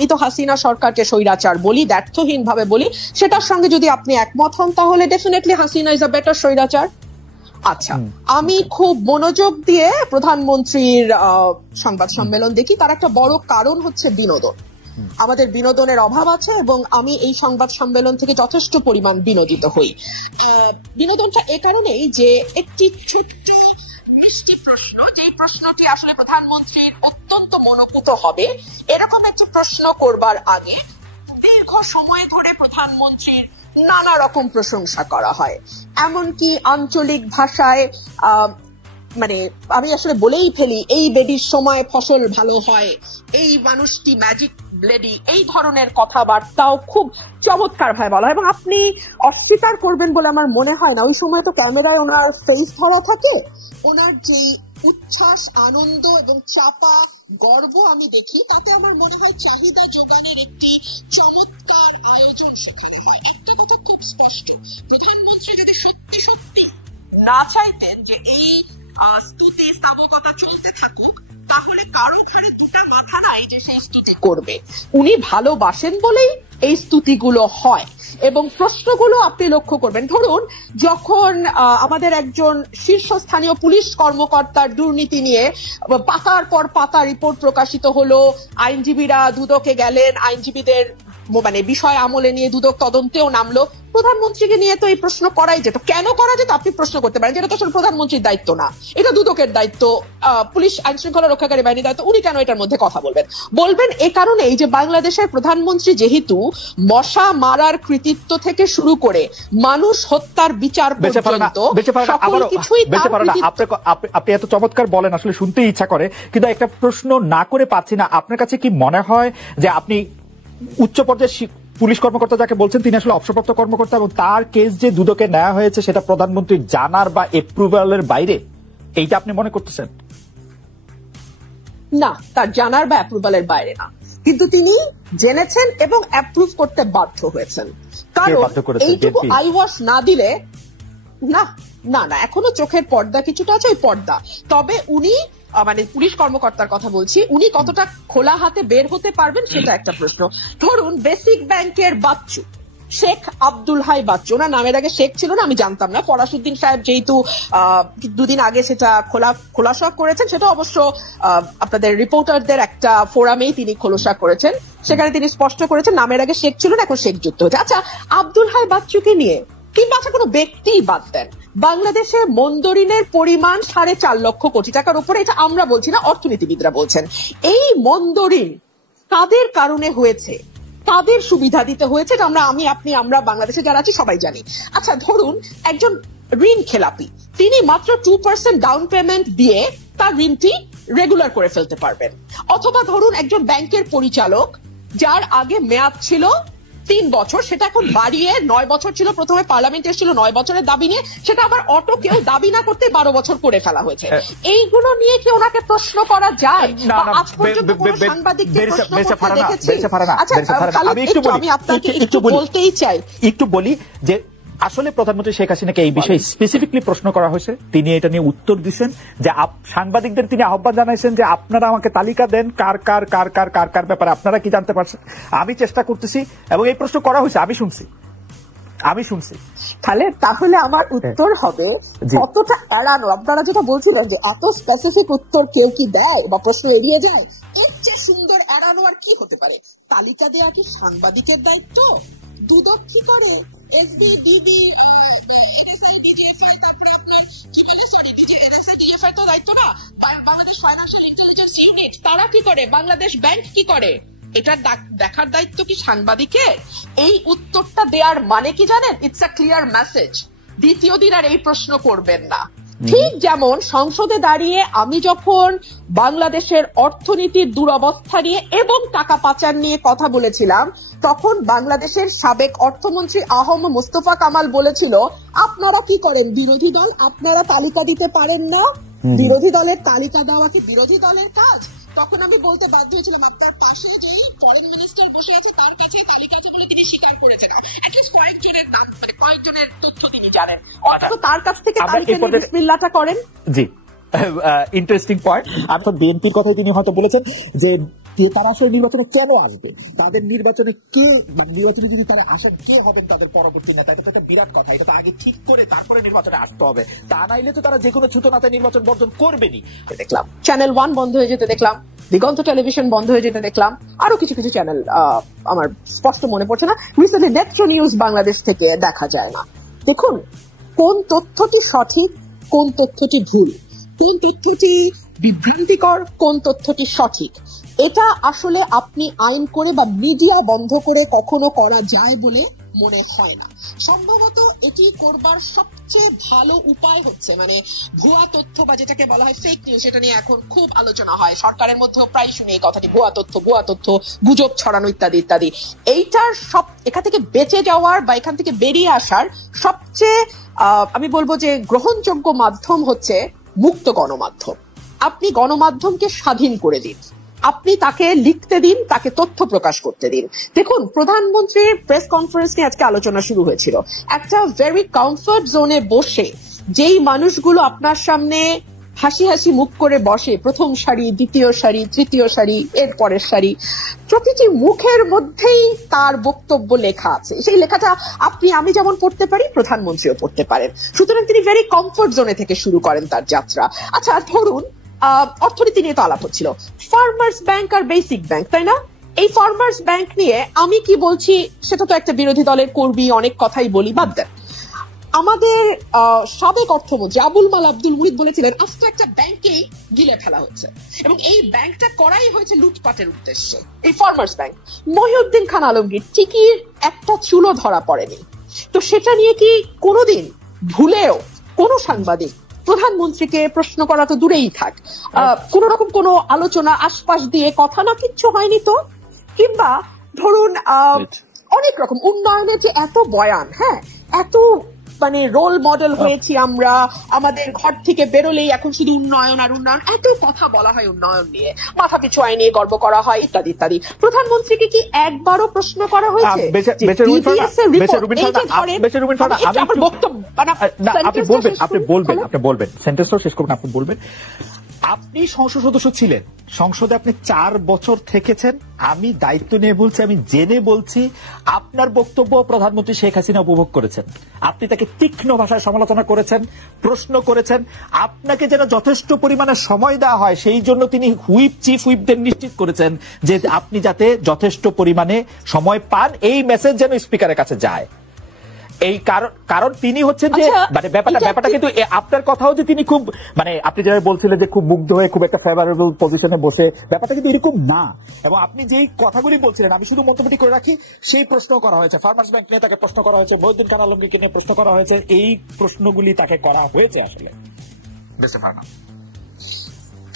আমি তো হাসিনা সরকারকে স্বৈরাচার বলি, দ্ব্যর্থহীন ভাবে বলি, সেটার সঙ্গে যদি আপনি একমত হন তাহলে definitely Hasina is a better স্বৈরাচার। আচ্ছা, আমি খুব মনোযোগ দিয়ে প্রধানমন্ত্রীর সংবাদ সম্মেলন দেখি, তার একটা বড় কারণ হচ্ছে বিনোদন। আমাদের বিনোদনের অভাব আছে এবং আমি এই সংবাদ সম্মেলন থেকে যথেষ্ট পরিমাণ বিনোদিত হই। বিনোদনটা এ কারণেই যে একটি ছোট্ট মিষ্টি প্রশ্ন, যে প্রশ্নটি আসলে প্রধানমন্ত্রীর অত্যন্ত মনোপুত হবে, এরকম একটি প্রশ্ন করবার আগে দীর্ঘ সময় ধরে প্রধানমন্ত্রীর নানা রকম প্রশংসা করা হয়, এমনকি আঞ্চলিক ভাষায় মানে আমি আসলে বলেই ফেলি, এই বেডির সময় ফসল ভালো হয়, এই মানুষটি ম্যাজিক লেডি, এই ধরনের কথাবার্তাও খুব চমৎকার ভাবে বলা হয়। এবং আপনি অস্বীকার করবেন বলে আমার মনে হয় না, ওই সময় তো ক্যামেরায় ওনার ফেস ধরা থাকে, ওনার যে উচ্ছ্বাস, আনন্দ এবং চাপা গর্ব আমি দেখি, তাতে আমার মনে হয় চাহিদা যোগানের একটি চমৎকার আয়োজন সেখানে হয়। একটা কথা খুব স্পষ্ট, প্রধানমন্ত্রী যদি সত্যি সত্যি না চাইতেন যে এই স্তুতি স্থাবকতা চলতে থাকুক, তাহলে কারো ঘরে দুটা মাথা নাই যে সেই স্তুতি করবে। উনি ভালোবাসেন বলেই এই স্তুতিগুলো হয়। এবং প্রশ্নগুলো আপনি লক্ষ্য করবেন, ধরুন যখন আমাদের একজন শীর্ষস্থানীয় পুলিশ কর্মকর্তার দুর্নীতি নিয়ে পাতার পর পাতা রিপোর্ট প্রকাশিত হলো, আইনজীবীরা দুদকে গেলেন, আইনজীবীদের মানে বিষয় আমলে নিয়ে দুদক তদন্তেও নামলো, প্রধানমন্ত্রীকে নিয়ে তো এই প্রশ্ন করাই যেত। কেন করা যেত আপনি প্রশ্ন করতে পারেন, যেটা তো আসলে প্রধানমন্ত্রীর দায়িত্ব না, এটা দুদকের দায়িত্ব, পুলিশ আইন শৃঙ্খলা রক্ষাকারী বাহিনীর দায়িত্ব, উনি কেন এটার মধ্যে কথা বলবেন এ কারণেই যে বাংলাদেশের প্রধানমন্ত্রী যেহেতু মশা মারার কৃতিত্ব থেকে শুরু করে মানুষ হত্যার বিচার পর্যন্ত সকল কিছুই, আপনি এত চমৎকার বলেন, আসলে শুনতে ইচ্ছা করে, কিন্তু একটা প্রশ্ন না করে পাচ্ছি না। আপনার কাছে কি মনে হয় যে আপনি উচ্চ পর্যায়ের পুলিশ কর্মকর্তা যাকে বলছেন তিনি আসলে অবসরপ্রাপ্ত কর্মকর্তা, এবং তার কেস যে দুদকে নেওয়া হয়েছে সেটা প্রধানমন্ত্রীর জানার বা এপ্রুভালের বাইরে, এইটা আপনি মনে করতেছেন? না, তার জানার বা অ্যাপ্রুভালের বাইরে না, কিন্তু তিনি জেনেছেন এবং অ্যাপ্রুভ করতে বাধ্য হয়েছেন। কারণ এইটুকু আইওয়াশ না দিলে না না না এখনো চোখের পর্দা কিছুটা আছে, ওই পর্দা। তবে উনি মানে পুলিশ কর্মকর্তার কথা বলছি, উনি কতটা খোলা হাতে বের হতে পারবেন সেটা একটা প্রশ্ন। ধরুন বেসিক ব্যাংকের বাচ্চু শেখ আব্দুল হাই বাচ্চু, ওনার নামের আগে শেখ ছিল না, আমি জানতাম না, ফরাসুদ্দিন সাহেব যেহেতু দুদিন আগে সেটা খোলাসা করেছেন, সেটা অবশ্য আপনাদের রিপোর্টারদের একটা ফোরামেই তিনি খোলাসা করেছেন, সেখানে তিনি স্পষ্ট করেছেন নামের আগে শেখ ছিল না, এখন শেখ যুক্ত হয়েছে। আচ্ছা, আব্দুল হাই বাচ্চুকে নিয়ে কিংবা আচ্ছা কোনো ব্যক্তি বাদ দেন, বাংলাদেশে মন্দরিনের পরিমাণ 4.5 লক্ষ কোটি টাকার উপরে, এটা আমরা বলছি না, অর্থনীতিবিদরা বলছেন। এই মন্দরিন কাদের কারণে হয়েছে, তাদের সুবিধা দিতে হয়েছে, আমরা বাংলাদেশে যারা আছি সবাই জানি। আচ্ছা, ধরুন একজন ঋণ খেলাপি, তিনি মাত্র 2% ডাউন পেমেন্ট দিয়ে তার ঋণটি রেগুলার করে ফেলতে পারবেন। অথবা ধরুন একজন ব্যাংকের পরিচালক, যার আগে মেয়াদ ছিল 3 বছর, সেটা এখন বাড়িয়ে 9 বছর ছিল, প্রথমে পার্লামেন্ট এসেছিল 9 বছরের দাবি নিয়ে, সেটা আবার অটো কেউ দাবি না করতে 12 বছর করে ফেলা হয়েছে। এইগুলো নিয়ে কি ওনাকে প্রশ্ন করা যায়? আজ পর্যন্ত কোনো সাংবাদিককে প্রশ্ন করতে দেখেছি? আচ্ছা, আমি আপনাকে একটু বলতেই চাই, একটু বলি যে আসলে প্রধানমন্ত্রী শেখ হাসিনাকে এই বিষয়ে স্পেসিফিকলি প্রশ্ন করা হয়েছে, তিনি এটা নিয়ে উত্তর দিচ্ছেন যে সাংবাদিকদের তিনি আহ্বান জানাইছেন যে আপনারা আমাকে তালিকা দেন কার কার কার কার কার কার ব্যাপারে আপনারা কি জানতে পারছেন, আমি চেষ্টা করতেছি, এবং এই প্রশ্ন করা হয়েছে, আমি শুনছি। তাহলে আমার উত্তর হবে কতটা এড়ানো। আপনারা যেটা বলছিলেন যে এত স্পেসিফিক উত্তর কেউ কি দেয় বা প্রশ্ন এড়িয়ে যায়, এর চেয়ে সুন্দর এড়ানো আর কি হতে পারে? তালিকা দেওয়া কি সাংবাদিকের দায়িত্ব? দুদক কি করে? এসবি, ডিবি, এনএসআই, ডিজিএফআই, তারপরে আপনার কি বলে, সরি এনএসআই, ডিজিএফআই তো দায়িত্ব না, বাংলাদেশ ফাইন্যান্সিয়াল ইন্টেলিজেন্স ইউনিট তারা কি করে, বাংলাদেশ ব্যাংক কি করে, এটা দেখার দায়িত্ব কি সাংবাদিকের? এই উত্তরটা দেওয়ার মানে কি জানেন? ইটস আ ক্লিয়ার মেসেজ, দ্বিতীয় দিন আর এই প্রশ্ন করবেন না। ঠিক যেমন সংসদে দাঁড়িয়ে আমি যখন বাংলাদেশের অর্থনীতির দুরবস্থা নিয়ে এবং টাকা পাচার নিয়ে কথা বলেছিলাম, তখন বাংলাদেশের সাবেক অর্থমন্ত্রী আহম মোস্তফা কামাল বলেছিল, আপনারা কি করেন বিরোধী দল, আপনারা তালিকা দিতে পারেন না, বিরোধী দলের তালিকা দেওয়া কি বিরোধী দলের কাজ? তখন আমি বলতে বাধ্য হয়েছিলাম, আপনার পাশে যে ফরেন মিনিস্টার বসে আছে তার কাছে তালিকা আছে বলে তিনি স্বীকার করেছেন, অ্যাটলিস্ট কয়েকজনের নাম, মানে কয়েকজনের তথ্য তিনি জানেন, অথচ তার কাছ থেকে তালিকা নিয়ে বিসমিল্লাহটা করেন। জি, ইন্টারেস্টিং পয়েন্ট। আপনার বিএনপির কথাই তিনি হয়তো বলেছেন যে তারা আসলে নির্বাচনে কেন আসবে, তাদের নির্বাচনে কে, মানে নির্বাচনে যদি তারা আসেন কে হবেন তাদের পরবর্তী নেতা, এটা একটা বিরাট কথা। এটা তো আগে ঠিক করে তারপরে নির্বাচনে আসতে হবে, তা নাইলে তো তারা যে কোনো ছুতোনাতে নির্বাচন বর্জন করবেনি। দেখলাম চ্যানেল 1 বন্ধ হয়ে যেতে দেখলাম, দিগন্ত টেলিভিশন বন্ধ হয়ে যেতে দেখলাম, আরো কিছু কিছু চ্যানেল আমার স্পষ্ট মনে পড়ছে না, রিসেন্টলি নেত্র নিউজ বাংলাদেশ থেকে দেখা যায় না। দেখুন কোন তথ্যটি সঠিক, কোন তথ্যটি ভুল, কোন তথ্যটি বিভ্রান্তিকর, কোন তথ্যটি সঠিক, এটা আসলে আপনি আইন করে বা মিডিয়া বন্ধ করে কখনো করা যায় বলে মনে হয় না। সম্ভবত এটি করবার সবচেয়ে ভালো উপায় হচ্ছে মানে ভুয়া তথ্য বা যেটাকে বলা হয় ফেক নিউজ, সেটা নিয়ে এখন খুব আলোচনা হয়, সরকারের মধ্যেও প্রায় শুনি এই কথাটি, ভুয়া তথ্য, গুজব ছড়ানো ইত্যাদি ইত্যাদি। এইটার সব এখান থেকে বেঁচে যাওয়ার বা এখান থেকে বেরিয়ে আসার সবচেয়ে আমি বলবো যে গ্রহণযোগ্য মাধ্যম হচ্ছে মুক্ত গণমাধ্যম। আপনি গণমাধ্যমকে স্বাধীন করে দিন, আপনি তাকে লিখতে দিন, তাকে তথ্য প্রকাশ করতে দিন। দেখুন প্রধানমন্ত্রীর প্রেস কনফারেন্স নিয়ে আজকে আলোচনা শুরু হয়েছিল, একটা ভেরি কমফর্ট জোনে বসে যেই মানুষগুলো আপনার সামনে হাসি হাসি মুখ করে বসে, প্রথম সারি, দ্বিতীয় সারি, তৃতীয় সারি, এর পরের সারি, প্রতিটি মুখের মধ্যেই তার বক্তব্য লেখা আছে। সেই লেখাটা আপনি আমি যেমন পড়তে পারি, প্রধানমন্ত্রীও পড়তে পারেন। সুতরাং তিনি ভেরি কমফর্ট জোনে থেকে শুরু করেন তার যাত্রা। আচ্ছা ধরুন অর্থনীতি নিয়ে তো আলাপ হচ্ছিল, ফার্মার্স ব্যাংক আর বেসিক ব্যাংক, তাই না? এই ফার্মার্স ব্যাংক নিয়ে আমি কি বলছি সেটা তো একটা বিরোধী দলের কর্মী অনেক কথাই বলি, বাদ দেন। আমাদের সাবেক অর্থমন্ত্রী আবুল মাল আব্দুল মুহিত বলেছিলেন আজকে একটা ব্যাংকেই গিলে ফেলা হচ্ছে এবং এই ব্যাংকটা করাই হয়েছে লুটপাটের উদ্দেশ্যে, এই ফার্মার্স ব্যাংক। মহিউদ্দিন খান আলমগীর টিকির একটা চুলো ধরা পড়েনি, তো সেটা নিয়ে কি কোনোদিন ভুলেও কোনো সাংবাদিক প্রধানমন্ত্রীকে প্রশ্ন করা তো দূরেই থাক, কোন রকম কোনো আলোচনা আশপাশ দিয়ে কথা না কিচ্ছু হয়নি তো? কিংবা ধরুন অনেক রকম উন্নয়নের যে এত বয়ান, হ্যাঁ এত মানে রোল মডেল হয়েছি আমরা, আমাদের ঘর থেকে বেরোলেই এখন শুধু উন্নয়ন আর উন্নয়ন, এত কথা বলা হয় উন্নয়ন নিয়ে, মাথা পিছু আয় নিয়ে গর্ব করা হয় ইত্যাদি ইত্যাদি। প্রধানমন্ত্রীকে কি একবারও প্রশ্ন করা হয়েছে? আপনি বলবেন সেন্টেন্সটাও শেষ করবেন, আপনি বলবেন। আপনি সংসদ সদস্য ছিলেন, সংসদে আপনি 4 বছর থেকেছেন, আমি দায়িত্ব নিয়ে বলছি, আমি জেনে বলছি, আপনার বক্তব্য প্রধানমন্ত্রী শেখ হাসিনা উপভোগ করেছেন। আপনি তাকে তীক্ষ্ণ ভাষায় সমালোচনা করেছেন, প্রশ্ন করেছেন, আপনাকে যেন যথেষ্ট পরিমাণে সময় দেওয়া হয় সেই জন্য তিনি চিফ হুইপদের নিশ্চিত করেছেন যে আপনি যাতে যথেষ্ট পরিমাণে সময় পান, এই মেসেজ যেন স্পিকারের কাছে যায়। এই কারণ তিনি হচ্ছেন যে মানে ব্যাপারটা কিন্তু আপনার কথাও যে তিনি খুব মানে আপনি যেভাবে বলছিলেন যে খুব মুগ্ধ হয়ে খুব একটা ফেভারেবল পজিশনে বসে, ব্যাপারটা কিন্তু এরকম না। এবং আপনি যেই কথাগুলি বলছিলেন আমি শুধু মন্তব্যটি করে রাখি, সেই প্রশ্ন করা হয়েছে, ফার্মার্স ব্যাংক নিয়ে তাকে প্রশ্ন করা হয়েছে, মহিউদ্দিন খান আলমগীরকে নিয়ে প্রশ্ন করা হয়েছে, এই প্রশ্নগুলি তাকে করা হয়েছে আসলে।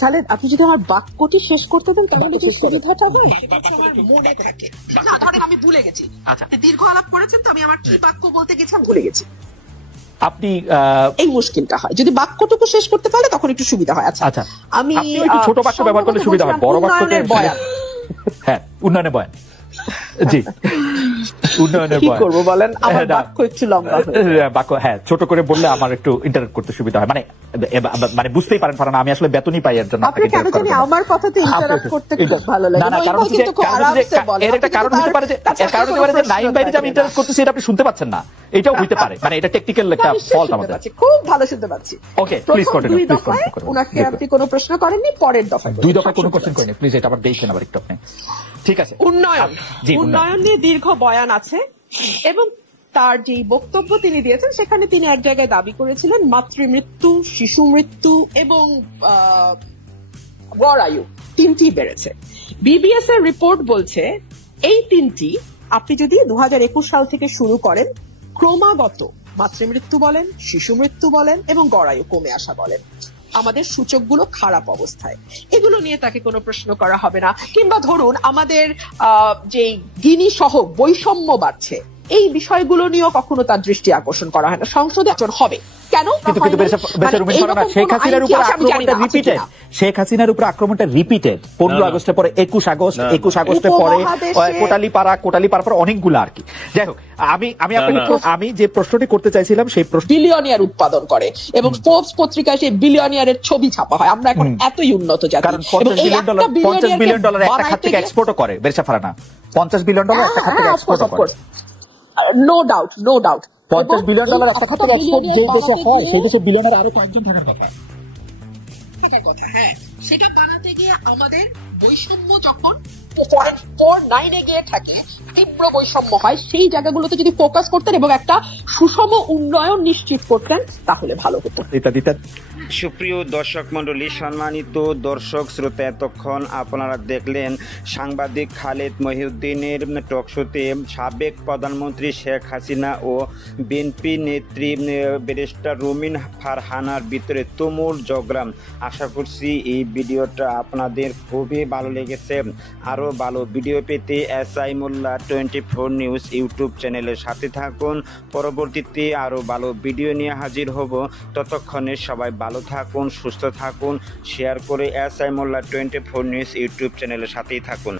তাহলে আপনি যদি আমার বাক্যটি শেষ করতে দেন তাহলে কি সুবিধাটা হয়? আমার মনে থাকে না, ধরেন আমি ভুলে গেছি, দীর্ঘ আলাপ করেছেন তো আমি আমার কি বাক্য বলতে গেছি আমি ভুলে গেছি, আপনি এই মুশকিলটা হয়। যদি বাক্যটুকু শেষ করতে পারলে তখন একটু সুবিধা হয়। আচ্ছা আমি ছোট বাক্য ব্যবহার করলে সুবিধা হয়, বড় বাক্যকে হ্যাঁ উন্নয়নের বয়ান, জি উন্নয়নের বয়ান কি করব বলেন, আমার বাক্য একটু লম্বা হয়, বাক্য হ্যাঁ ছোট করে বললে আমার একটু ইন্টারেক্ট করতে সুবিধা হয়, মানে বুঝতেই পারেন ফারানা আমি আসলে বেতনই পাই এর জন্য। আপনি কেন জানি আমার কথাতে ইন্টারেক্ট করতে খুব ভালো লাগে। না কারণ এর একটা কারণ হতে পারে যে লাইন বাইরে যে আমি ইন্টারেক্ট করতেছি এটা আপনি শুনতে পাচ্ছেন না, এটাও হইতে পারে, মানে এটা টেকনিক্যাল একটা ফল্ট আমাদের। খুব ভালো শুনতে পাচ্ছি। Okay please continue, please continue. উনাকে আপনি কোনো প্রশ্ন করেননি, পরের দফায় 2 দফায় কোনো কোশ্চেন করেননি, প্লিজ এটা আবার দেখেন আবার একটু আপনি। ঠিক আছে, উন্নয়ন নিয়ে দীর্ঘ বয়ান আছে এবং তার যে বক্তব্য তিনি দিয়েছেন সেখানে তিনি এক জায়গায় দাবি করেছিলেন মাতৃমৃত্যু, শিশু মৃত্যু এবং গড় আয়ু 3টি বেড়েছে। বিবিএস এর রিপোর্ট বলছে এই 3টি আপনি যদি 2021 সাল থেকে শুরু করেন ক্রমাগত মাতৃমৃত্যু বলেন, শিশু মৃত্যু বলেন এবং গড় আয়ু কমে আসা বলেন, আমাদের সূচকগুলো খারাপ অবস্থায়, এগুলো নিয়ে তাকে কোনো প্রশ্ন করা হবে না। কিংবা ধরুন আমাদের যে গিনি সহ বৈষম্য বাড়ছে, এই বিষয়গুলো নিয়েও কখনো তার দৃষ্টি আকর্ষণ করা হয় না। সংসদে আচরণ হবে কেন কিন্তু শেখ হাসিনার উপর আক্রমণটা রিপিটেড, শেখ হাসিনার উপর আক্রমণটা রিপিটেড 15 আগস্টের পরে 21 আগস্টের পরে কোটালীপাড়া পর অনেকগুলো আর কি। যাই হোক, আমি যে প্রশ্নটি করতে চাইছিলাম সেই প্রশ্ন, বিলিয়নিয়ার উৎপাদন করে এবং ফোর্বস পত্রিকায় সেই বিলিয়নিয়ারের ছবি ছাপা হয়। আমরা এখন এতই উন্নত জাতি, কারণ 50 বিলিয়ন ডলার একটা খাত থেকে এক্সপোর্টও করে বেরসা ফারানা, 50 বিলিয়ন ডলার একটা খাত থেকে এক্সপোর্টও করে। নো ডাউট 50 বিলিয়ন ডলার একটা খাত থেকে এক্সপোর্ট যে দেশে হয় সেই দেশে বিলিয়নের আরো কয়েকজন থাকার কথা। হ্যাঁ, সেটা বানাতে গিয়ে আমাদের বৈষম্য যখন 4-9 গিয়ে থাকে, তীব্র বৈষম্য হয়, সেই জায়গাগুলোতে যদি ফোকাস করতেন এবং একটা সুষম উন্নয়ন নিশ্চিত করতেন তাহলে ভালো হতো। সুপ্রিয় দর্শক মণ্ডলী, সম্মানিত দর্শক শ্রোতা, এতক্ষণ আপনারা দেখলেন সাংবাদিক খালেদ মহিউদ্দিনের টকশোতে সাবেক প্রধানমন্ত্রী শেখ হাসিনা ও বিএনপি নেত্রী ব্যারিস্টার রুমিন ফারহানার ভিতরে তুমুল ঝগড়া। আশা করছি এই ভিডিওটা আপনাদের খুবই ভালো লেগেছে। আরও ভালো ভিডিও পেতে SI মোল্লা 24 নিউজ ইউটিউব চ্যানেলের সাথে থাকুন। পরবর্তীতে আরও ভালো ভিডিও নিয়ে হাজির হব। ততক্ষণে সবাই ভালো থাকুন, সুস্থ থাকুন, শেয়ার করে SI মোল্লা 24 নিউজ ইউটিউব চ্যানেলের সাথেই থাকুন।